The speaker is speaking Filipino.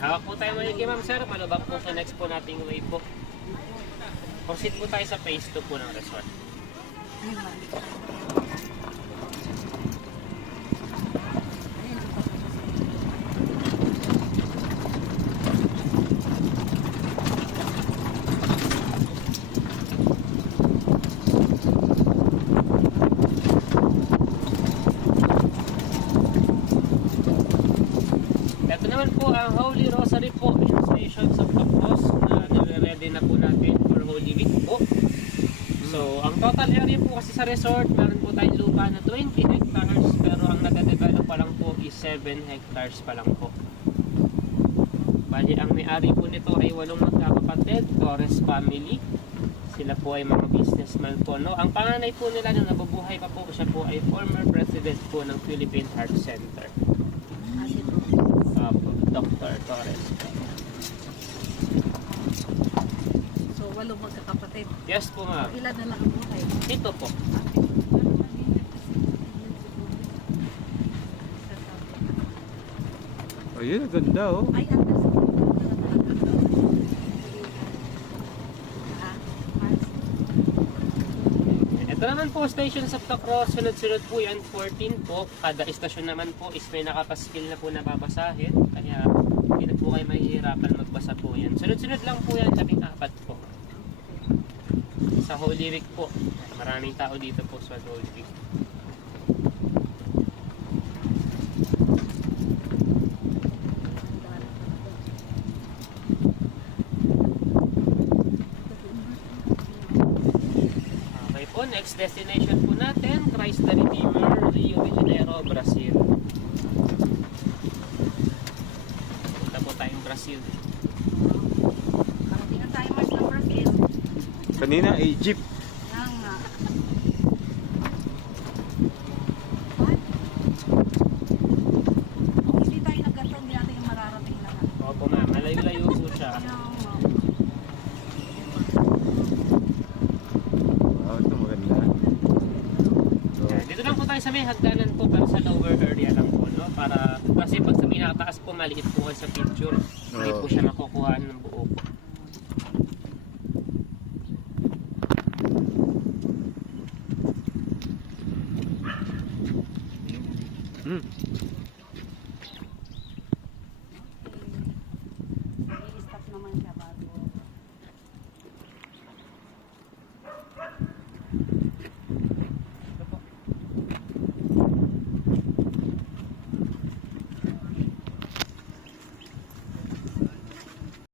Hawak po tayo mali kay ma'am sir, malubak po sa next po nating way po. Proceed po tayo sa phase 2 po ng resort. Ito naman po ang Holy Rosary po in Stations of the Cross na nire-ready na po natin for Holy Week po. So, ang total area po kasi sa resort, meron po tayong lupa na 20 hectares pero ang nade-develop pa lang po is 7 hectares pa lang po. Bali, ang may-ari po nito ay 8 magkakapatid, Torres family. Sila po ay mga businessman po, no? Ang panganay po nila na nabubuhay pa po, siya po ay former president po ng Philippine Heart Center. Dr. Torres. So, 8 magkakapatid. Yes po ma'am. Ilan na lang ang buhay? Dito po. Ayun, ganda oh. Ay, ang ganda. Ito naman po, Stations of the Cross. Sunod-sunod po yan, 14 po. Kada istasyon naman po is may nakapaskil na po na babasahin. Kaya hindi na po kayo mahihirapan magbasa po yan. Sunod-sunod lang po yan, 14 po. Sa Holy Week po. Maraming tao dito po sa Holy Week. Okay po, next destination po natin, Christ the Redeemer, Rio de Janeiro, Brazil. Punta po tayong Brazil. Parating na tayo Mars ng Brazil. Kanina, Egypt. Yan nga. Kung hindi tayo nagganto, hindi natin yung mararating na. Opo ma'am, malayo-layo po siya. Yan nga. Oh, ito maganda. Yan, dito lang po tayo sa may hagdanan po pero sa lower area lang po, no? Para, kasi pag sa pinakataas po, maliit po kayo sa picture. Hindi po siya makukuha ng buo po. Hmm. I-stop naman siya bago.